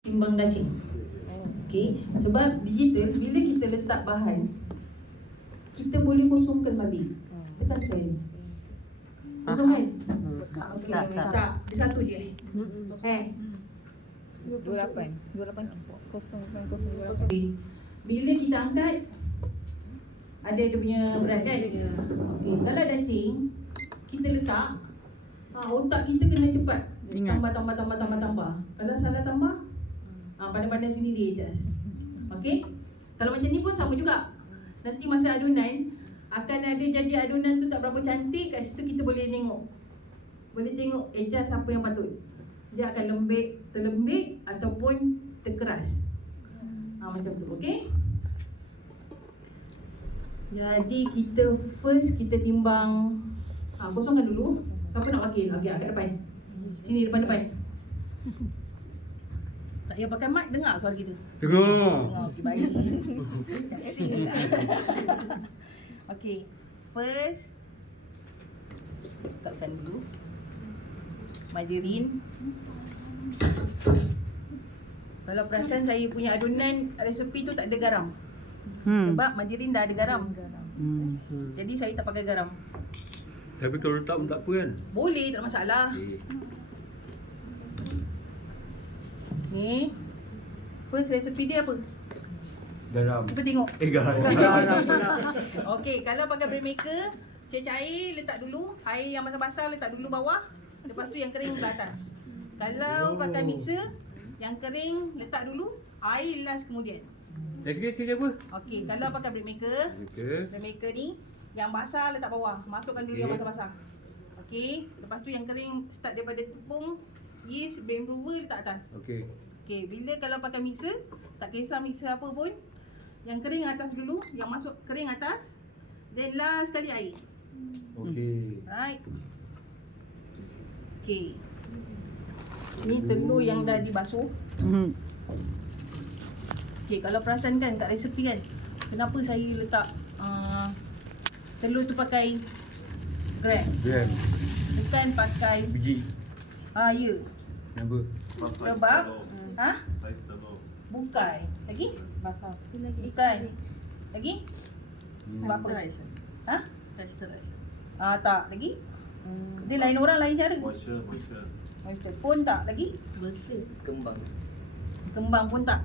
timbang daging. Okey, sebab digital bila kita letak bahan, kita boleh kosongkan balik. Tekan pen. Kosong kan? Okey, tak. Dia satu je. 28 kosong. Okey. Bila kita angkat, ada dia punya berat kan? Okey, kalau daging kita letak, otak kita kena cepat tambah. Kalau salah tambah, pandai-pandai sendiri adjust. Okey? Kalau macam ni pun sama juga. Nanti masa adunan akan ada jadi adunan tu tak berapa cantik, kat situ kita boleh tengok. Boleh tengok adjust apa yang patut. Dia akan lembik, terlembik ataupun terkeras. Macam tu, okey? Jadi kita first kita timbang, kosongkan dulu. Siapa nak wakil? Okey, kat depan. Sini depan. Tak payah pakai mic, dengar suara kita. Dengar. Okey, baik. Okey, first letakkan dulu margarin. Kalau perasan saya punya adunan resepi tu tak ada garam. Sebab margarin dah ada garam. Jadi saya tak pakai garam. Tapi kalau letak pun tak apa kan? Boleh, tak ada masalah. Okey. First resepi dia apa? Garam. Cuba tengok. Garam. Okey, kalau pakai bread maker, cair letak dulu, air yang basah-basah letak dulu bawah, lepas tu yang kering ke atas. Kalau pakai mixer, yang kering letak dulu, air last kemudian. Sikit apa? Okey, kalau pakai bread maker ni, yang basah letak bawah, masukkan dulu yang basah-basah. Okey, lepas tu yang kering start daripada tepung, yeast, bread improver letak atas. Okey. Okey, bila kalau pakai mixer, tak kisah mixer apa pun, yang kering atas dulu, yang masuk kering atas, then last sekali air. Okey. Right. Okey. Ni telur yang dah dibasuh. Okey, kalau perasan kan kat resepi kan, kenapa saya letak telur tu pakai gram, bukan pakai Biji. ya. Kenapa? Sebab bukan lagi Basah. bukan lagi sebab apa? Tak lagi. Dia lain orang lain cara. Moisture pun tak lagi. Bersih. Kembang pun tak.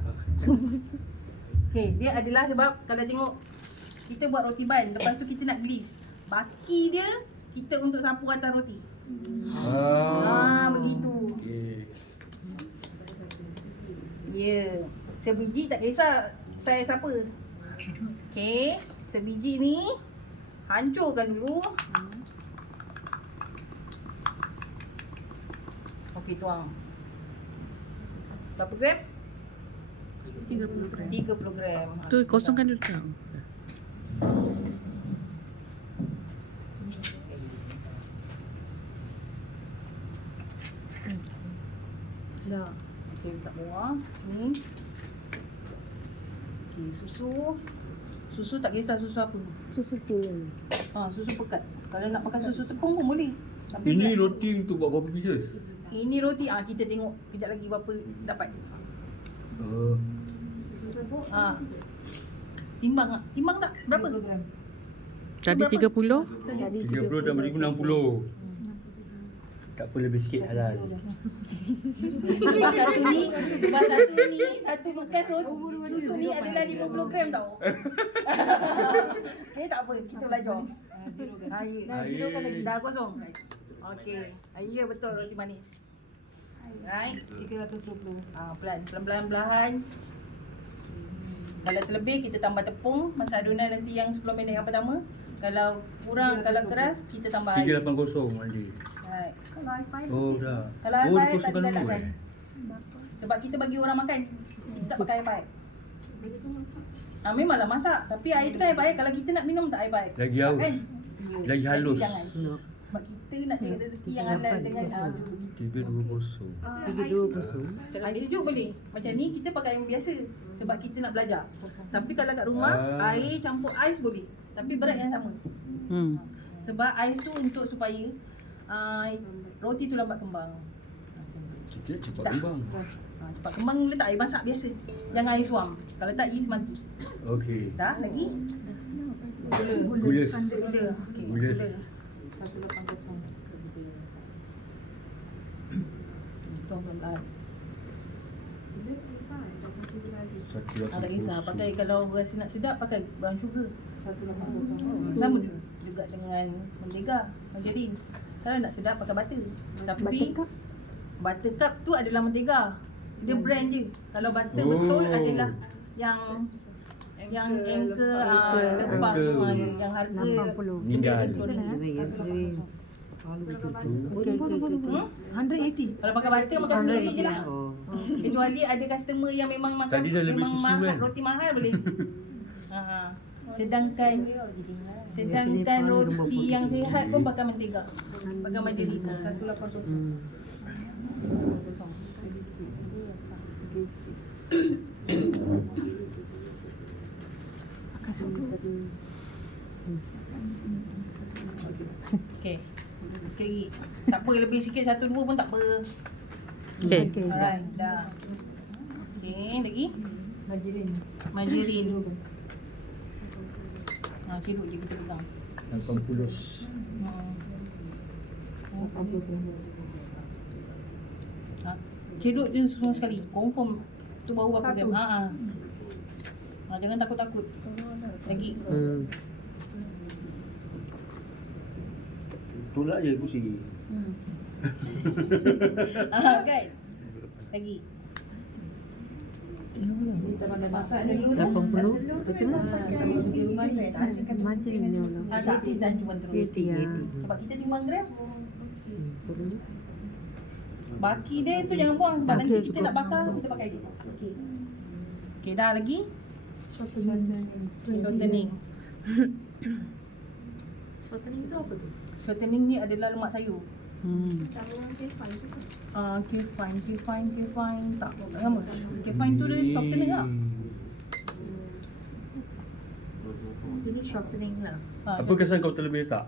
Okey, dia adalah sebab kalau tengok kita buat roti ban, lepas tu kita nak glaze. Baki dia kita untuk sapu atas roti. Begitu. Okey. Ya. Sebiji tak kisah saya siapa. Okey, sebiji ni hancurkan dulu. Okey, tuang. Berapa gram? 30 gram. 30 gram. Tu kosongkan dulu tau. Dah. Okey, letak bawah. Ni. Okey, susu. Susu tak kisah susu apa. Susu tu. Susu pekat. Kalau nak pakai susu tepung pun boleh. Tapi Ini roti untuk buat berapa pieces? ini roti kita tengok kejap lagi berapa dapat. Timbang tak? Berapa? Tadi 30. 30 tambah 60. Tak apa, lebih sikit halal. Sebab satu ni, satu bekas roti susu ni adalah 50 gram tau. Okey, tak apa, kita belajar. Zero kan lagi, dah kosong. Okey, ya betul roti manis. Right, 320. Pelan-pelan. Kalau terlebih kita tambah tepung masa adunan nanti yang 10 minit yang pertama. Kalau kurang, kalau keras kita tambah air. 380 nanti. Right. Dah. Kalau air pair tak dikosongkan dulu digalakkan. Sebab kita bagi orang makan. Kita tak pakai air pair. Memanglah masak, tapi air tu kan air pair. Kalau kita nak minum tak air pair. Lagi haus. Kan? Lagi halus. Jangan. Sebab kita nak cari rezeki yang halal dengan 320. 320. air sejuk boleh. Macam ni kita pakai yang biasa. Sebab kita nak belajar. Tapi kalau kat rumah, air campur ais boleh. Tapi berat yang sama. Sebab ais tu untuk supaya roti tu lambat kembang. Kita cepat Tak. kembang. Cepat kembang letak air masak biasa. Jangan air suam. Kalau tak yeast mati. Okey. Dah lagi? Gula. Gules. Gula. Okey. Gules. Gula. 180. Tak kisah. Pakai kalau rasa nak sedap pakai brown sugar. Sama juga dengan mentega, margarin. Kalau nak sedap pakai butter. Tapi buttercup tu adalah mentega. Dia brand je. Kalau butter betul adalah yang anchor lembang yang harga 80. Nindal. Kalau pakai butter makan sendiri je lah. Kecuali ada customer yang memang makan Tadi dah lebih memang susu mahal, kan? roti mahal boleh. Sedangkan roti yang sihat pun pakai mentega. Pakai margarin 180. Okey. Sikit lagi. Tak apa, lebih sikit 1 2 pun tak apa. Okey. Alright, dah. Okey, lagi. Margarin. Kiduk je kita pegang. 80. Cedok je semua sekali. Confirm tu baru aku diam. Jangan takut-takut. Lagi. Tolak je kursi. Kan? Lagi. Kita pakai masak dulu. 80. Betul lah. Tak, dan cuma terus. Sebab kita timbang gram. Baki dia tu jangan buang. Sebab nanti kita nak bakar, kita pakai dia. Okey, dah lagi. Shortening. Shortening tu apa tu? Shortening ni adalah lemak sayur. K-fine tak sama. K-fine tu dia shortener lah. Ini shortening lah. Apa kesan kau terlebih letak?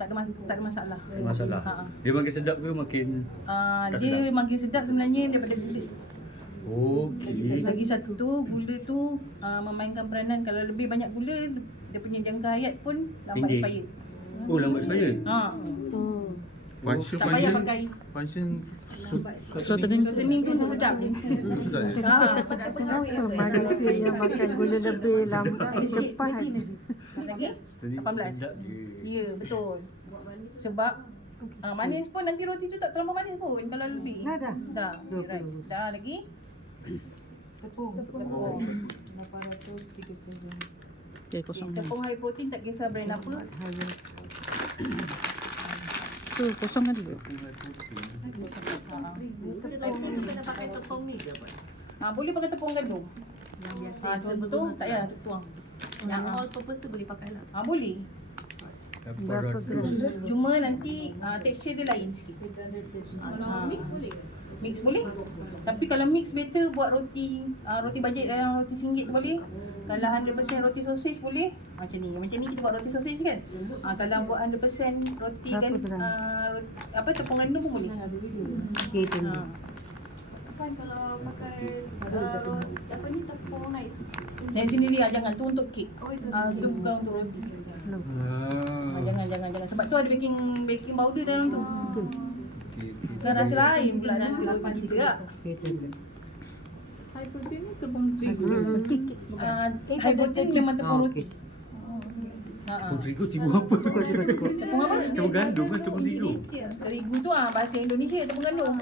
Tak ada masalah. Tak ada masalah. Dia makin sedap ke makin tak Dia sedap? makin sedap sebenarnya daripada gula. Okey. Lagi satu tu, gula tu memainkan peranan. Kalau lebih banyak gula, dia punya jangka hayat pun lambat Tinggi. expire. Oh, lambat saya. Tak payah pakai. Function Shortening. Shortening tu untuk sedap dia. Manusia yang makan gula lebih lambat cepat. Lagi? 18. Sedap je. Ya, betul. Sebab manis pun nanti roti tu tak terlalu manis pun kalau lebih. Dah. Dah. Right. Dah lagi? Tepung. Okey, kosong. Tepung high protein tak kisah brand apa. Tu kosongkan dulu. Kena pakai tepung ni ke apa? Boleh pakai tepung gandum. Yang biasa. Contoh tak payah tuang. Yang all purpose tu boleh pakai lah. Boleh. 800. Cuma nanti tekstur dia lain sikit. Kalau mix boleh ke? Mix boleh. Tapi kalau mix better buat roti bajet yang roti RM1 tu boleh. Kalau 100% roti sausage boleh. Macam ni kita buat roti sausage kan. Kalau buat 100% roti kan tepung gandum pun boleh. Kan kalau pakai apa ni tepung nice. Yang sini dia jangan tu untuk kek. Oh itu. Tu bukan untuk roti. Jangan sebab tu ada baking powder dalam tu. Kan rasa lain pula nanti roti kita lah. High protein ni tepung terigu. High protein memang tepung roti. Tepung terigu sibuk apa? Tepung apa? Tepung gandum kan tepung terigu. Indonesia. Terigu tu bahasa Indonesia tepung gandum.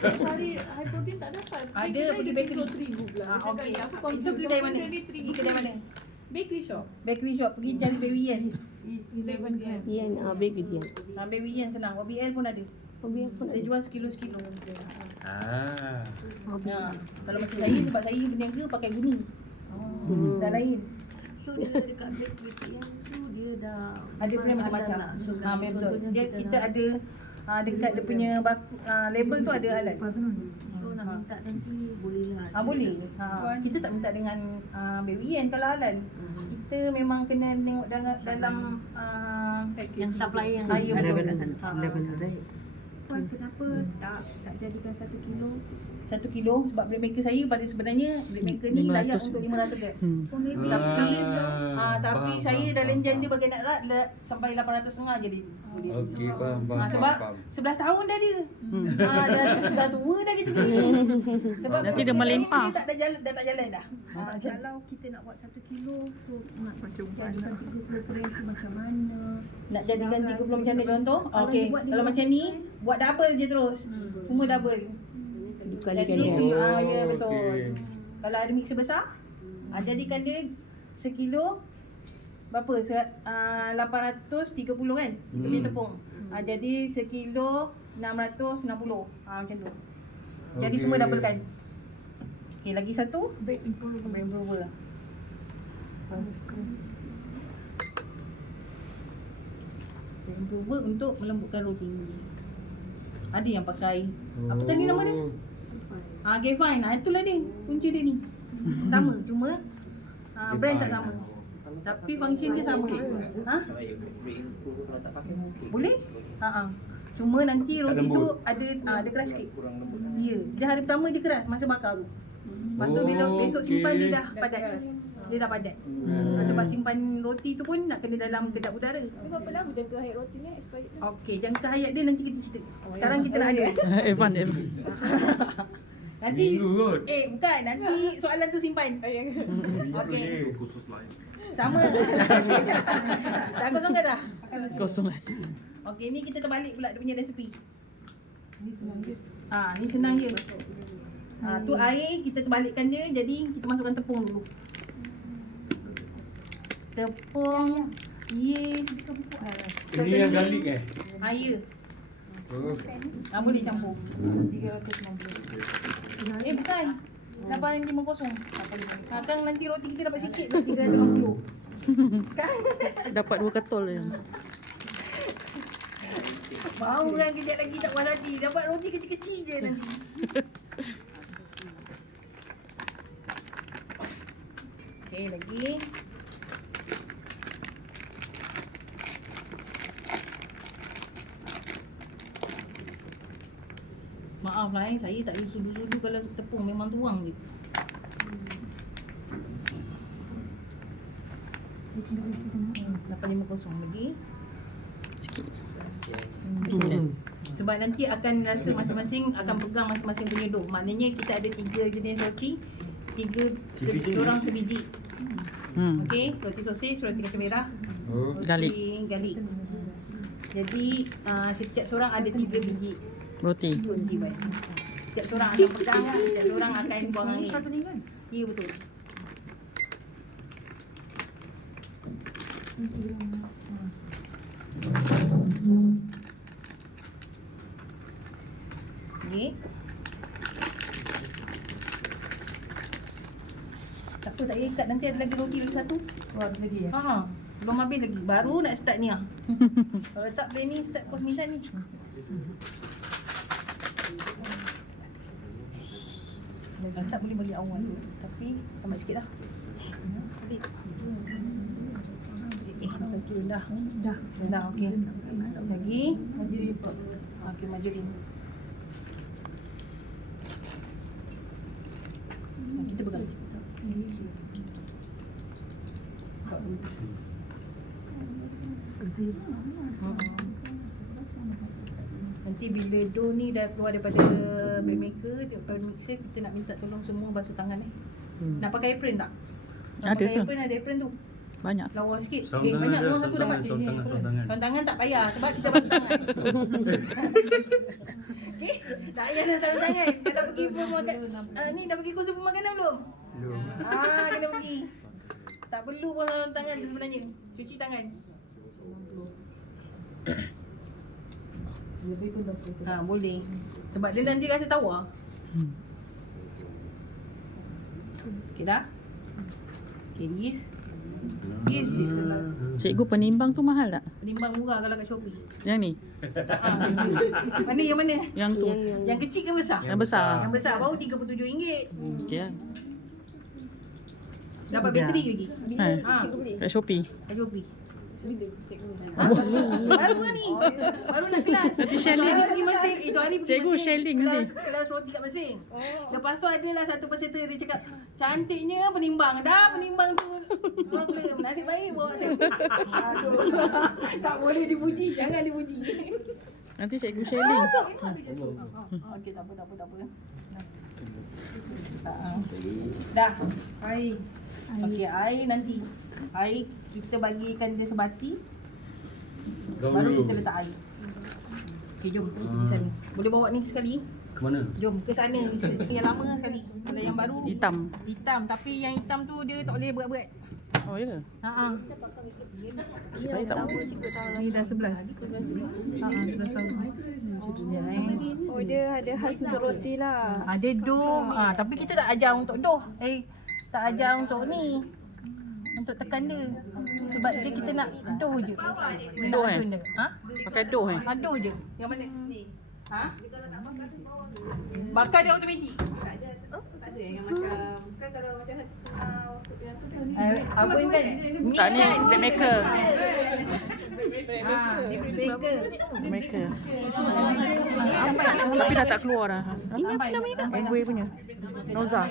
Cari high protein tak dapat. Ada pergi bakery. Terigu pula. Okey. Aku Itu kedai mana? Terigu. Kedai mana? Bakery shop. Bakery shop. Pergi cari Baby Yan. 11 gram. Yang baby dia. Baby Yan senang. OBL pun ada. Dia jual sekilo-sekilo. Kalau macam saya, sebab saya berniaga pakai guni. Dah lain. So dia dekat bakery yang tu dia dah Ada punya macam-macam. lah. So Betul. Kita ada dekat dia punya label tu ada halal. So nak minta nanti boleh lah. Boleh. Kita tak minta dengan Baby Yan kalau halal. Kita memang kena tengok dalam Yang supply yang ya betul. Puan kenapa tak jadikan 1 kilo? 1 kilo sebab blade maker saya pada sebenarnya blade maker ni 500. layak untuk 500 gram. Oh maybe Tapi faham, saya faham, dalam faham. jan dia bagian nak rat sampai 800.5 jadi. Okey, faham. Sebab 11 tahun dah dia. Dah tua dah kita ni. Sebab Nanti dia blade melimpah. Dia dah tak jalan dah. sebab kalau kita nak buat 1 kilo, so nak jadikan 30 gram tu macam mana? Nak jadikan 30 macam ni contoh. Kalau Okey. dibuat Kalau macam ni 15 buat double je terus. Semua double. Kalikan Jadi, dia. ya betul. Okey. Kalau ada mixer besar, jadikan dia sekilo berapa? 830 kan? Kita punya tepung. Jadi sekilo 660. Macam tu. Jadi Okey. semua doublekan. Okey, lagi satu. Break improver. Brain improver. Brain improver untuk melembutkan roti. Ada yang pakai apa tadi nama dia? Okay fine. Itulah dia. Kunci dia ni. Sama cuma brand tak sama. Tapi function dia sama. Boleh? Cuma nanti roti tu lembut. ada keras sikit. Ya. Dia hari pertama dia keras masa bakar tu. Lepas tu bila besok simpan dia dah padat. Dia dah padat. Sebab simpan roti tu pun nak kena dalam kedap udara. Berapa lama jangka hayat roti ni expired tu? Okey, jangka hayat dia nanti kita cerita. Sekarang kita nak ada. Evan. Nanti Minggu kot. bukan, nanti soalan tu simpan. Okey. Sama. Dah kosong ke dah? Kosong lah. Okey, ni kita terbalik pula dia punya resepi. Ni senang je. Ni senang je. Tu air kita terbalikkan dia, jadi kita masukkan tepung dulu. Tepung, yeast, Ini yang garlic air. Oh. Boleh campur. 360. Bukan. 850. Kan nanti roti kita dapat sikit dah 350. Kan? Dapat 2 ketol je. Mau kan kejap lagi tak puas hati. Dapat roti kecil-kecil je nanti. Okey, lagi. Maaf lah saya tak sudu-sudu kalau tepung memang tuang je. Dapat 50 lagi. Sikit. Sebab nanti akan rasa masing-masing akan pegang masing-masing punya dough. Maknanya kita ada 3 jenis roti. 3 seorang sebiji. Okey, roti sosis, roti kacang merah, Oh. roti garlic. Jadi setiap seorang ada 3 biji Roti. roti baik. Setiap seorang akan pegang, setiap seorang akan buang angin. Ya betul. Okey. Tak apa, tak payah ikat. Nanti ada lagi roti lagi satu. Ada lagi ya? Belum habis lagi. Baru nak start ni lah. Kalau tak boleh ni start pukul 9 ni. Kalau tak boleh bagi awal. Tapi tambah sikit lah. Adik. Dah. Dah, okey. Lagi. Okey, majurin. Kita pegang. Nanti bila dough ni dah keluar daripada blade maker, daripada mixer, kita nak minta tolong semua basuh tangan Nak pakai apron tak? Nak Ada pakai ke? apron, ada apron tu. Banyak. Lawa sikit. Sarung tangan Banyak je, orang sarung satu tangan, dapat. sarung tangan. Sarung tangan tak payah sebab kita basuh tangan. Okey, tak payah nak sarung tangan. Kalau pergi pun makan ni dah pergi kursus pemakanan belum? Belum. Kena pergi. Tak perlu pun sarung tangan sebenarnya. Cuci tangan. Boleh. Sebab dia nanti rasa tawar. Okey dah? Okey, yeast. Yeast Cikgu penimbang tu mahal tak? penimbang murah kalau kat Shopee. Yang ni? Mana yang mana? Yang tu? Yang kecil ke besar? Yang besar? Yang besar baru RM37. Ya. Dapat bateri lagi. Kat Shopee. Kat Shopee. Baru ni. Baru nak kelas. Nanti Shelly. Baru pergi Mersing. Itu hari pergi Cikgu Mersing. Shelly nanti. Kelas roti kat Mersing. Lepas tu adalah satu peserta dia cakap, cantiknya penimbang. Dah penimbang tu problem. Nasib baik bawa saya. Aduh. Tak boleh dipuji. Jangan dipuji. Nanti Cikgu Shelly. Okey, tak apa. Dah. Air. Okey, air nanti. Air kita bagikan dia sebati. Kau Baru dulu. kita letak air. Okey, jom kita pergi sana. Boleh bawa ni sekali? Ke mana? Jom ke sana. Yang lama sekali. Kalau yang baru Hitam. hitam, tapi yang hitam tu dia tak boleh berat-berat. Oh ya ke? Ha. Saya tak tahu. Ni dah 11. Ha, 11 tahun. Oh, dia ada khas untuk roti lah. Ada dough. Tapi kita tak ajar untuk dough. Tak ajar untuk ni. Untuk tekan dia. Sebab dia kita nak dough je. Dough, eh? Dia. Ha? Pakai dough Dough je. Yang mana? Ni. Ha? Bakar dia automatik. Apa ni kan? Tak ni bread maker. Ni bread maker. Maker. Tapi dah tak keluar dah. Ini apa namanya kak? Angwe punya. Noza.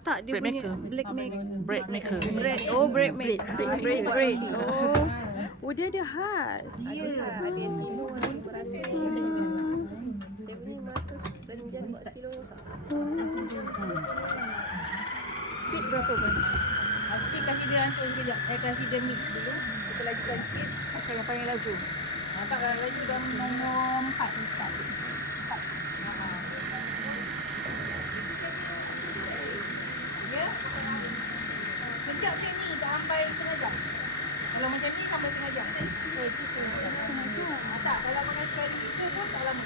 Tak, dia Bread punya maker. black make. Bread maker. Bread. Oh, bread make. Bread. Oh. Oh, dia ada khas. Ada yang sekilo, ada yang 200. Saya punya 500 dan buat sekilo rosak. Speed berapa kan? Speed kasih dia hantar sekejap. Kasih dia mix dulu. Kita lajukan sikit. Pakai yang paling laju. Tak laju dah nombor 4. Ya? Sekejap je ni. Tak sampai setengah jam. Kalau macam ni sampai setengah jam. Itu setengah jam. Tak, kalau pakai sekali pisau pun tak lama.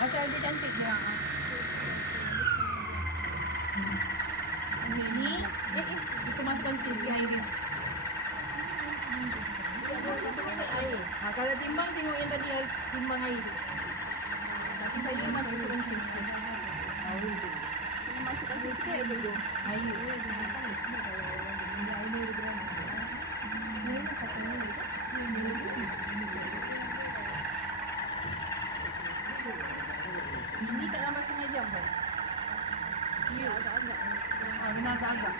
Asal dia cantik dia. Ni. Kita masukkan sikit-sikit air dia. Kalau timbang, tengok yang tadi timbang air tu. Tapi saya nak masukkan sikit-sikit. Masukkan sikit air cikgu. Air. Ini tak dalam setengah jam tau. Ya, agak-agak. Benar agak-agak.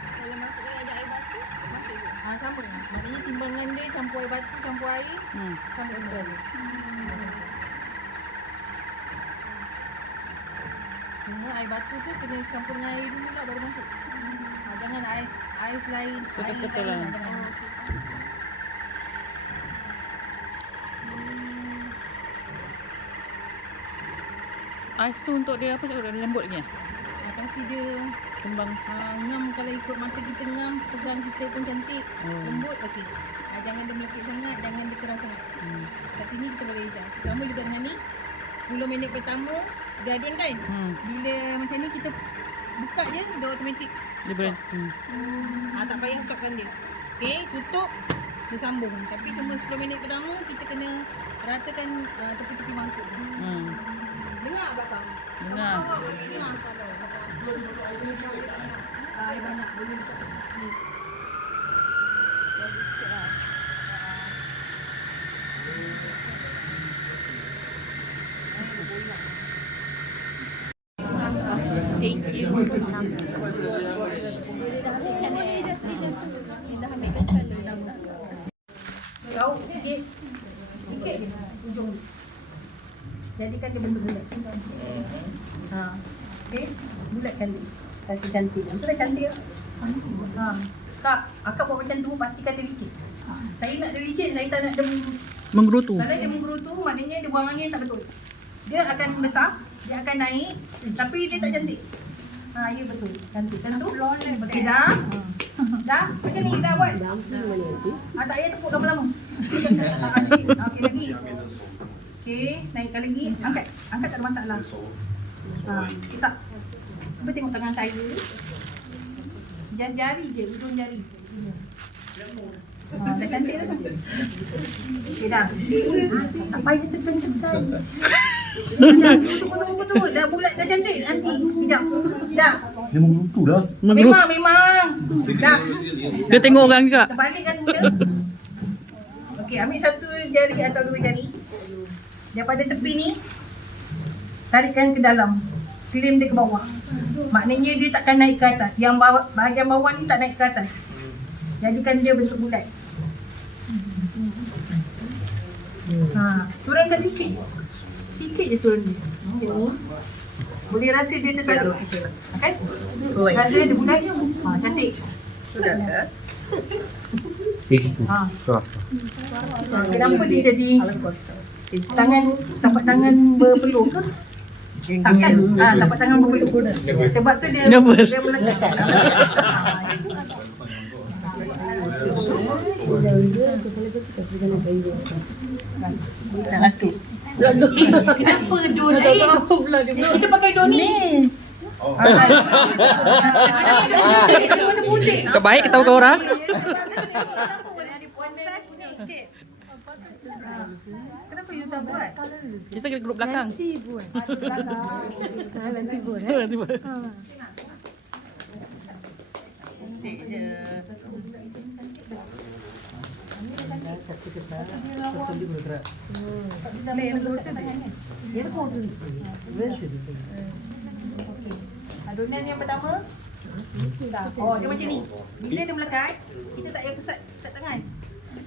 Kalau masukkan ada air batu, masuk je. Sama. Maknanya timbangan dia campur air batu, campur air, campur gula dia. Cuma air batu tu kena campur dengan air dulu lah baru masuk. Jangan air selain. Seketul-ketul lah. Ais tu untuk dia apa cakap dia lembut lagi? Kasih dia Kembang. ngam, kalau ikut mata kita ngam, pegang kita pun cantik, lembut okey. Jangan dia melekit sangat, jangan dia keras sangat. Kat sini kita boleh adjust. Sama juga dengan ni. 10 minit pertama dia adun kan? Bila macam ni kita buka je dia automatik. Dia boleh. Tak payah stopkan dia. Okey, tutup, dia sambung. Tapi cuma 10 minit pertama kita kena ratakan tepi-tepi mangkuk. Dengar belakang. Dengar. Dengar. Air banyak boleh letak ni. Jadi sikit lah. Thank you. Kau sikit. Sikit je ujung. Jadikan dia bentuk bulat. Okey, bulatkan dia. Kasih cantik. Itu dah cantik tak? Tak, akak buat macam tu pastikan dia licin. Saya nak dia licin, saya tak nak dia Menggerutu. kalau dia menggerutu, maknanya dia buang angin tak betul. Dia akan besar, dia akan naik, tapi dia tak cantik. Ya betul. Cantik. Tentu. Okey dah. Dah? Macam ni dah buat. Tak payah tepuk lama-lama. Okey lagi. Okey, naikkan lagi. Angkat. Angkat tak ada masalah. Tak. Cuba tengok tangan saya. Jari je, ujung jari. Dah cantik dah. Okey dah. Tak payah tekan-tekan. Betul. Dah bulat, dah cantik. Nanti. Sekejap. Dah. Dia menggerutu dah. Menggerutu. Memang. Dah. Dia tengok orang juga. Terbalikkan mula. Okey, ambil satu jari atau dua jari. Daripada tepi ni, tarikkan ke dalam. Kirim dia ke bawah. Maknanya dia takkan naik ke atas. Yang bawah, bahagian bawah ni tak naik ke atas. Jadikan dia bentuk bulat. Turunkan sikit. Sikit je turun dia. Boleh rasa dia tertarik. Kan? Rasa dia bulat. Cantik. Sudah ke? Kenapa dia jadi tangan, tapak tangan berpeluh ke? Takkan. Tapak tangan berpeluh. Sebab tu dia Nervous. dia melekat. Kenapa donate? Kita pakai donate. Warna putih. Kebaik tahu ke orang. Kenapa you tak buat? Kita kena grup belakang. Nanti buat. Nanti buat. Nanti buat. Adonan yang pertama. Oh, dia macam ni. Bila dia melekat, kita tak payah pesat kat tangan.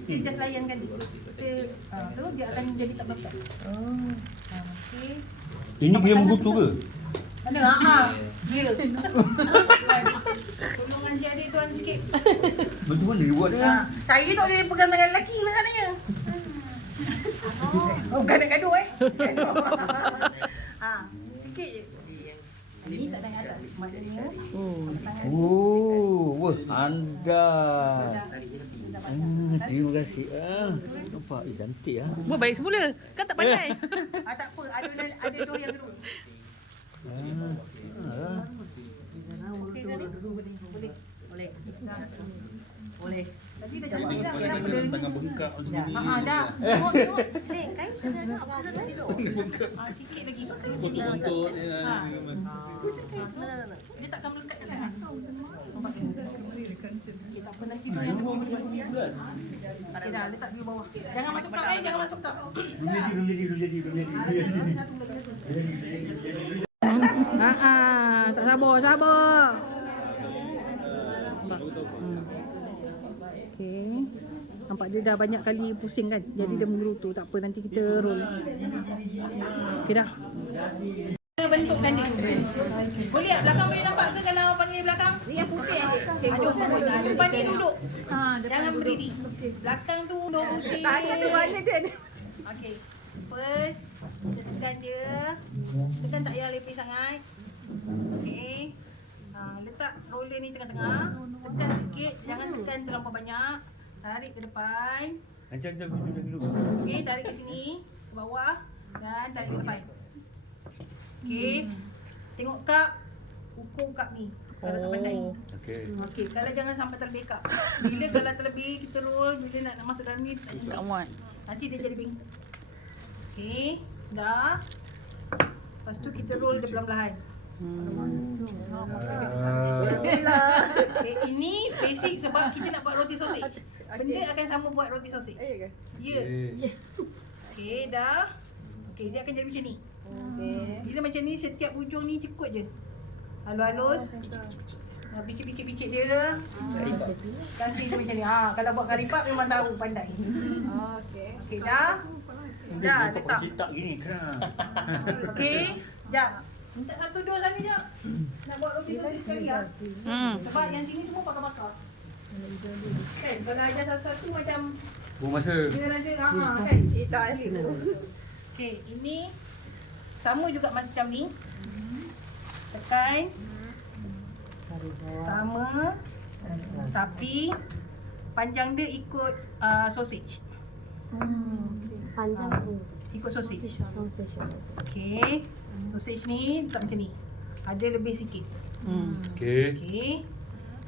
Kita just layankan dia. Kita tu dia akan jadi tak melekat. Okey. Ini punya menggutu ke? Mana? Dia. Tolong adik-adik tuan sikit. Macam mana dia buat? Saya tak boleh pegang tangan lelaki masalahnya. Oh, gaduh-gaduh gaduh. Sikit je. Ini tak naik atas. Maknanya Oh, wah, anda. Terima kasih. Nampak cantik ah. Buat balik semula. Kan tak pandai. tak apa, ada dua yang dulu. Boleh. Tadi dah jawab dah. Tengah bengkak macam ni. Dah. Tengok. Lek, kain sana nak apa tadi tu? Sikit lagi. Buntut-buntut. Dia takkan melekat kat tangan. Tak apa nanti dia yang buat. Okey dah, letak di bawah. Jangan masuk tak, jangan masuk tak. Tak sabar. Okey. Nampak dia dah banyak kali pusing kan. Jadi dia menggerutu. Tak apa, nanti kita roll. Okey dah. Bentukkan dia. Boleh tak belakang boleh nampak ke kalau panggil belakang? Ni yang putih aje. Depan ni duduk. Jangan berdiri. Belakang tu duduk putih. Tak ada warna dia. Okey. First, tekan dia. Tekan tak payah lepih sangat. Okey. Letak roller ni tengah-tengah. Tekan sikit, jangan tekan terlampau banyak. Tarik ke depan. Macam dulu. Okey, tarik ke sini, ke bawah dan tarik ke depan. Okey. Tengok kap. Ukur kap ni. Kalau tak pandai. Okey. Okey, kalau jangan sampai terlebih kap. Bila kalau terlebih kita roll, bila nak masuk dalam ni tak Tak muat. nanti dia jadi bengkok. Okey, dah. Lepas tu kita roll dia perlahan-lahan. Okay, ini basic sebab kita nak buat roti sausage. Benda akan sama buat roti sausage. Ya. Okey, dah. Okey, dia akan jadi macam ni. Bila macam ni, setiap ujung ni cekut je. Halus-halus. Picit-picit dia. Kasih dia macam ni. Kalau buat kari pak memang tahu, pandai. Okey, dah. Dah, letak. Tak gini kena. Okey, jap. Minta satu dua lagi jap. Nak buat roti sausage sekali lah. Sebab yang sini semua bakar-bakar. Kan, kalau ajar satu-satu macam Buang masa. dia rasa kan. Tak ada. Okey, ini sama juga macam ni. Tekan. Sama. Tapi panjang dia ikut sausage. Panjang tu. Ikut sausage. Sausage. Okey. Sausage ni tak macam ni. Ada lebih sikit. Okey. Okey.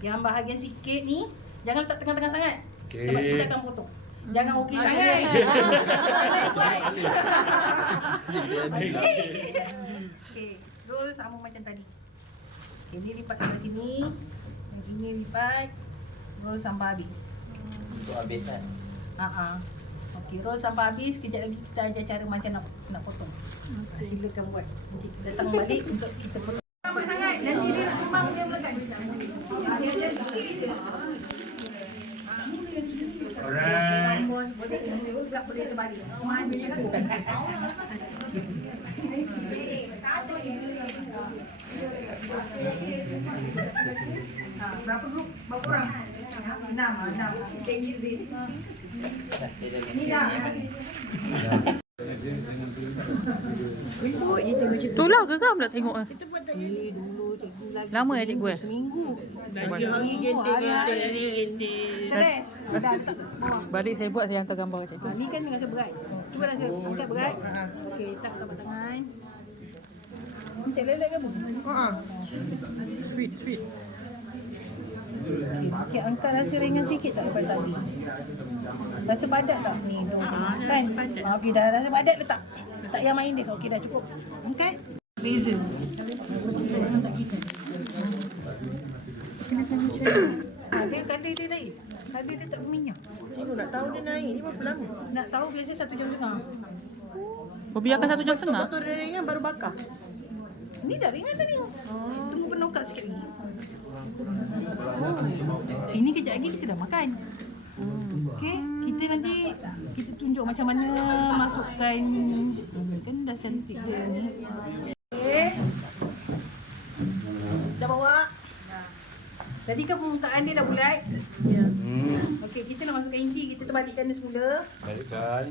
Yang bahagian sikit ni jangan letak tengah-tengah sangat. Okey. Sebab kita akan potong. Jangan okey sangat. Okey. Roll sama macam tadi. Okey, ni lipat kat sini. Yang ini lipat, roll sampai habis. Untuk habis kan. Okey, roll sampai habis. Kejap lagi kita ajar cara macam nak potong. Silakan buat. Nanti kita datang balik untuk kita potong. Lama sangat, nanti dia nak kembang dia melekat. Alright. Boleh terbalik. Berapa grup? Berapa orang? 6. Ni dah. Tu lah geram nak tengok. Lama ya cikgu Stres. Dah letak bawah. Balik saya buat, saya hantar gambar kat cikgu. Ni kan rasa berat. Cuba rasa angkat berat. Okey, tak tapak tangan. Cek lelek ke apa? Sweet. Okey, angkat rasa ringan sikit tak daripada tadi? Rasa padat tak ni? Kan? Okey, dah rasa padat letak. Letak yang main dia. Okey, dah cukup. Angkat. Beza. Kena macam ni. Dia tadi dia lain. Tadi dia tak berminyak. Cikgu nak tahu dia naik ni berapa lama? Nak tahu biasa 1 jam setengah. Oh, biarkan 1 jam setengah. Betul dia ringan baru bakar. Ni dah ringan tadi. Tunggu kena ukat sikit lagi. Ini kejap lagi kita dah makan. Okey, kita nanti kita tunjuk macam mana masukkan kan dah cantik dia ni. Okey. Dah bawa. Tadi kan permukaan dia dah bulat. Ya. Okey, kita nak masukkan inti, kita terbalikkan dia semula. Balikkan.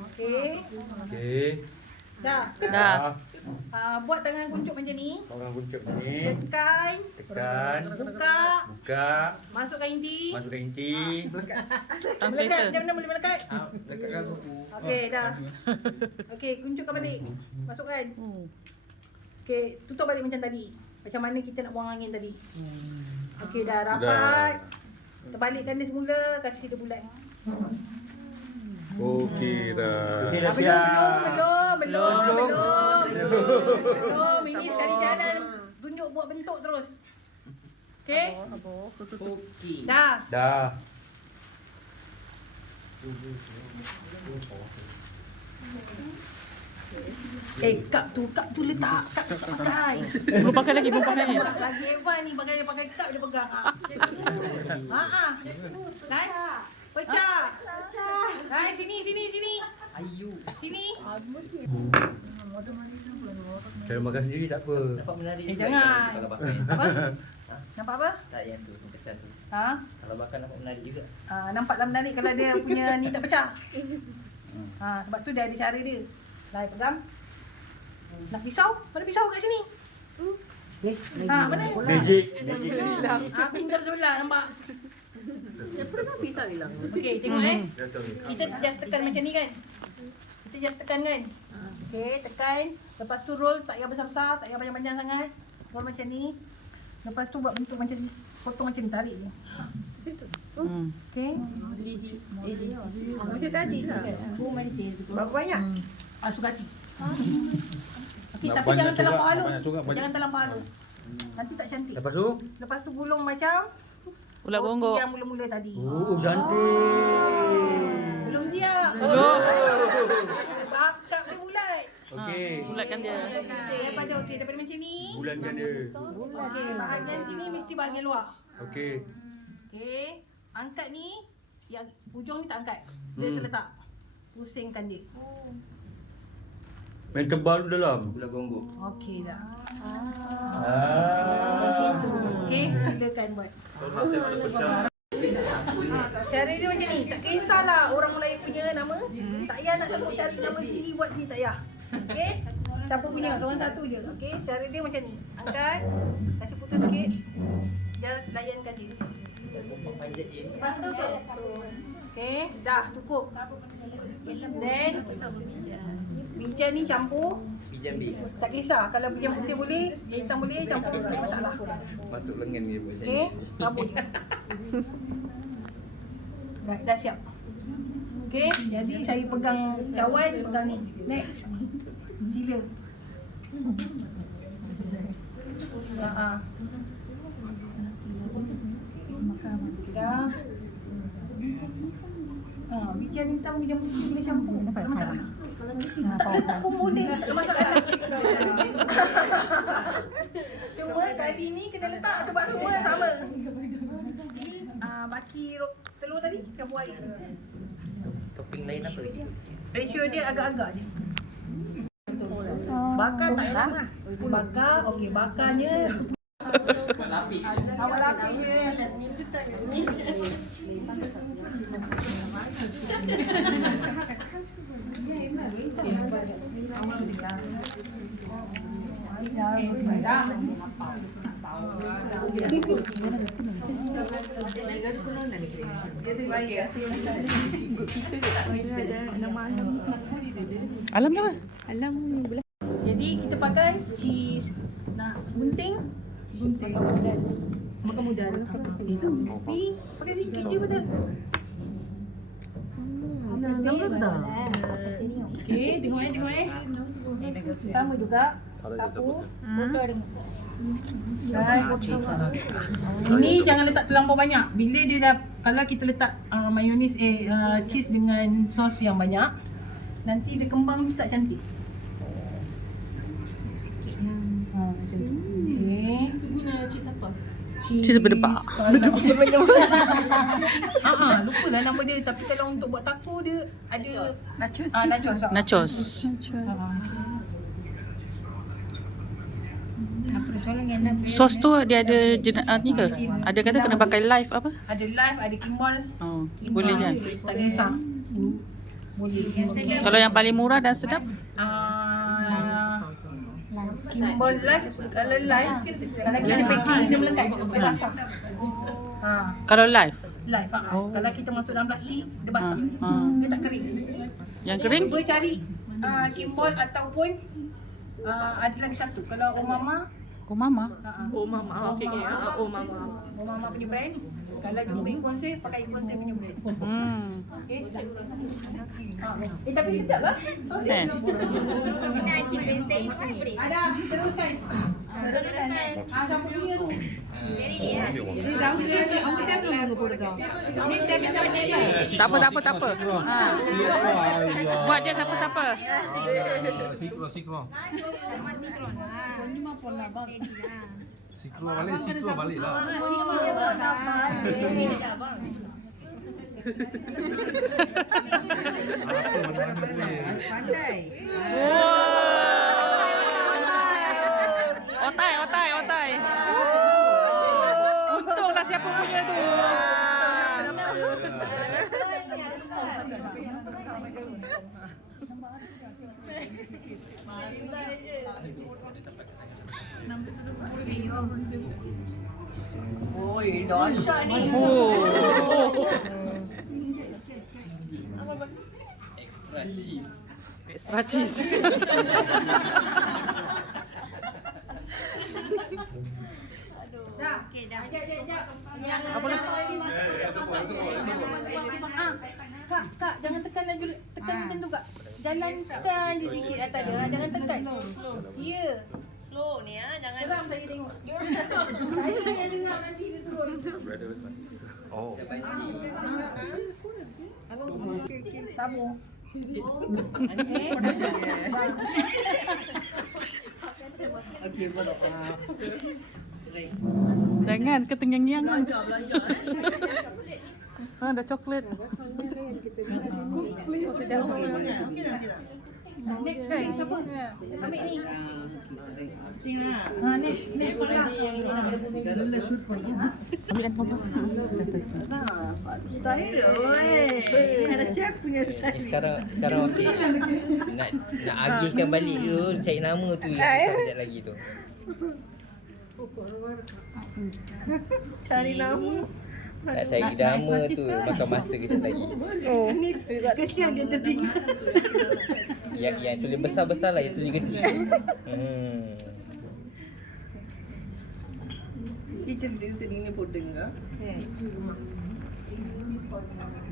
Okey. Okey. Dah. Buat tangan kuncup macam ni. Tangan kuncup ni. Tekan. Buka. Masukkan inti. Masukkan inti. Melekat. Dia mana boleh melekat? Dekatkan kuku. Okey, dah. Okey, kuncupkan balik. Masukkan. Okey, tutup balik macam tadi. Macam mana kita nak buang angin tadi. Okey, dah rapat. Terbalikkan dia semula, kasih dia bulat. Okey dah. Okey dah Belum. Ini sekali jalan. Tunjuk buat bentuk terus. Okey? Okey. Dah. Kap tu letak. Kap tu tak pakai. Belum pakai lagi. Lagi Evan ni pakai kap dia pegang. Nai. Pecah. Nai sini. Ayu. Sini. Cara makan sendiri tak apa. Dapat menarik. Jangan. Kalau pakai. Apa? Nampak apa? Tak yang tu pecah tu. Ha? Kalau makan dapat menarik juga. Nampaklah menarik kalau dia punya ni tak pecah. Sebab tu dia ada cara dia. Lai pegang. Nak pisau? Mana pisau kat sini? Mana? Magic. Pinjam Zola nampak. Pisau hilang. Okey, tengok Kita just tekan macam ni kan? Kita just tekan kan? Okey, tekan. Lepas tu roll, tak payah besar-besar, tak payah panjang-panjang sangat. Roll macam ni. Lepas tu buat bentuk macam ni. Potong macam ni, tarik je. Okey. Macam tadi lah. Berapa banyak? Suka hati. Okey, tapi jangan terlampau halus. Jangan terlampau halus. Nanti tak cantik. Lepas tu gulung macam Ulat gonggok. yang mula-mula tadi. Oh, cantik. Belum siap. Belum. Bakap dia bulat. Okey. Bulatkan dia. Daripada macam ni. Bulatkan dia. Okey, bahagian sini mesti bahagian luar. Okey. Okey, angkat ni. Yang ujung ni tak angkat. Dia terletak. Pusingkan dia. Main tebal tu dalam. Gula gonggok. Okey dah. Begitu. Okey, silakan buat. Cara dia macam ni. Tak kisahlah orang Melayu punya nama. Tak payah nak sebut cari nama sendiri buat ni, tak payah. Okey? Siapa punya? Seorang satu je. Okey? Cara dia macam ni. Angkat. Kasih putus sikit. Just layankan dia. Panjat je. Okey? Dah cukup. Then bijan ni campur. Bijan B. Tak kisah. Kalau bijan putih boleh, hitam boleh, campur tak ada masalah. Masuk lengan dia macam ni. Okey? Rambut. Dah siap. Okey, jadi saya pegang cawan, pegang ni. Next. Sila. Dah. Bikin hitam yang putih boleh campur. Tak masalah. Tak pun boleh. Tak masalah. Cuma kali ni kena letak sebab semua sama. Ni baki telur tadi campur air. Topping lain apa lagi? Ratio dia agak-agak je. Bakar tak payah lah. Bakar, okey bakarnya. Lapis. Awal lapis je. Alam ni apa? Jadi kita pakai cheese. Nak gunting? Makan mudah. Tapi pakai sikit je betul. Okey, tengok eh. Sama juga. Sapu. Ini jangan letak terlampau banyak. Bila dia dah, kalau kita letak mayonis cheese dengan sos yang banyak, nanti dia kembang tu tak cantik. Sikit Macam tu. Okey. Itu guna cheese apa? Cheese berdebak. Lupa lah nama dia. Tapi kalau untuk buat taco dia ada nachos. Nachos. Sos tu dia ada ni ke? Ada kata kena pakai live apa? Ada live, ada kimbal. Oh, boleh kan? Tak kisah. Boleh. Kalau yang paling murah dan sedap? Kimbal live, kalau live, kalau kita packing dia melekat dia basah. Kalau live? Live. Kalau kita masuk dalam plastik dia basah. Dia tak kering. Yang kering? Cuba cari kimbal ataupun ada lagi satu. Kalau Omama. Oh mama. Okey. Omama punya brand. Kalau jumpa ikon saya, pakai ikon saya punya brand. Okey. Tapi sedap lah. Eh. Nak chicken saya boleh. Ada, teruskan. Siapa punya tu? Dari dia. Tak apa. Buat je siapa-siapa. Sikro. Masih kron lah. Sikro balik lah. Pandai. Otai. Untunglah siapa punya tu. Oi, dahsyat ni. Extra cheese. Extra cheese. Okey dah. Sekejap. Apa lagi? Kak, jangan tekan lagi. Tekan macam tu, Kak. Jalankan je sikit atas dia. Jangan tekan. Ya. Slow ni jangan. Seram saya tengok. Saya yang dengar nanti dia turun. Oh. Tamu. Okey, boleh. Jangan ketengyang-yang. Ada coklat. Next kan? Siapa? Ambil ni. Next pula. Ambil kau. Sekarang okey. Nak agihkan balik tu, cari nama tu yang susah sekejap lagi tu. Cari nama. Nak cari nama tu makan masa kejap lagi. Kesian dia tertinggal. Yang tulis besar-besar lah, yang tulis kecil.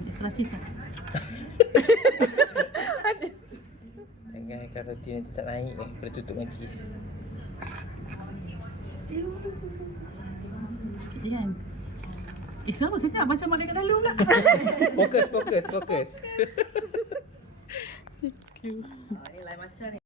Extra cheese. Jangan kan roti nanti tak naik kan, kena tutup dengan cheese. Kan? Sama senyap macam mana kat dalam pula. Fokus. Yelah macam ni.